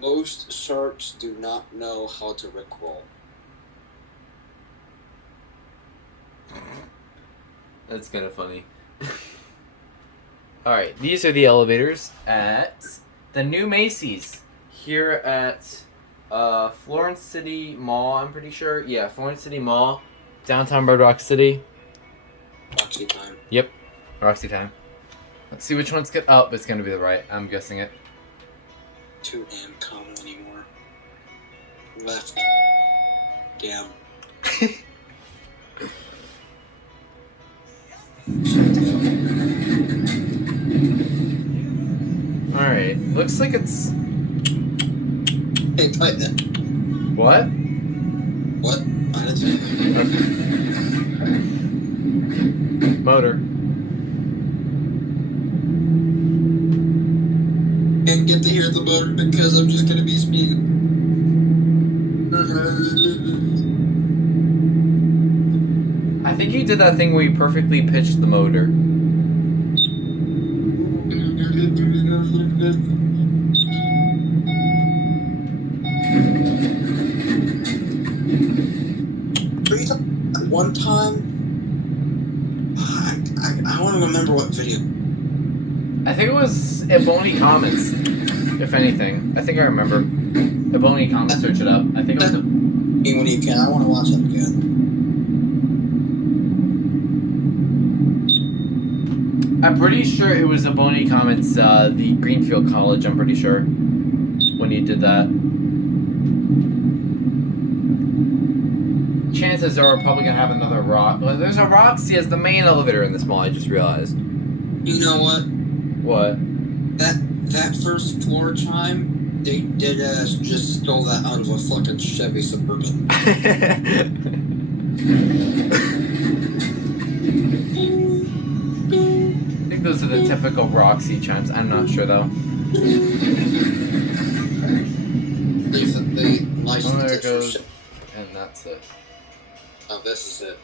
Most sharks do not know how to rickroll. That's kind of funny. Alright, these are the elevators at the new Macy's here at Florence City Mall, I'm pretty sure. Yeah, Florence City Mall, downtown Red Rock City. Roxy time. Yep, Roxy time. Let's see which one's good. Oh, it's going to be the right. I'm guessing it. 2 and common anymore. Left. Damn. Alright, looks like it's... Hey, type that. What? What? I didn't say. Motor. Can't get to hear the motor because I'm just gonna be speaking. I think you did that thing where you perfectly pitched the motor. One time, I want to remember what video. I think it was Ebony Comments, if anything. I think I remember. Ebony Comments, search it up. I think it was When you can, I want to watch that again. I'm pretty sure it was Ebony Comments, the Greenfield College, I'm pretty sure, when you did that. Chances are we're probably going to have another Well, there's a Roxy as the main elevator in this mall, I just realized. You know what? What? That first floor chime, they did just stole that out of a fucking Chevy Suburban. I think those are the typical Roxy chimes. I'm not sure though. They license Oh, there it it goes. And that's it. Oh, this is it.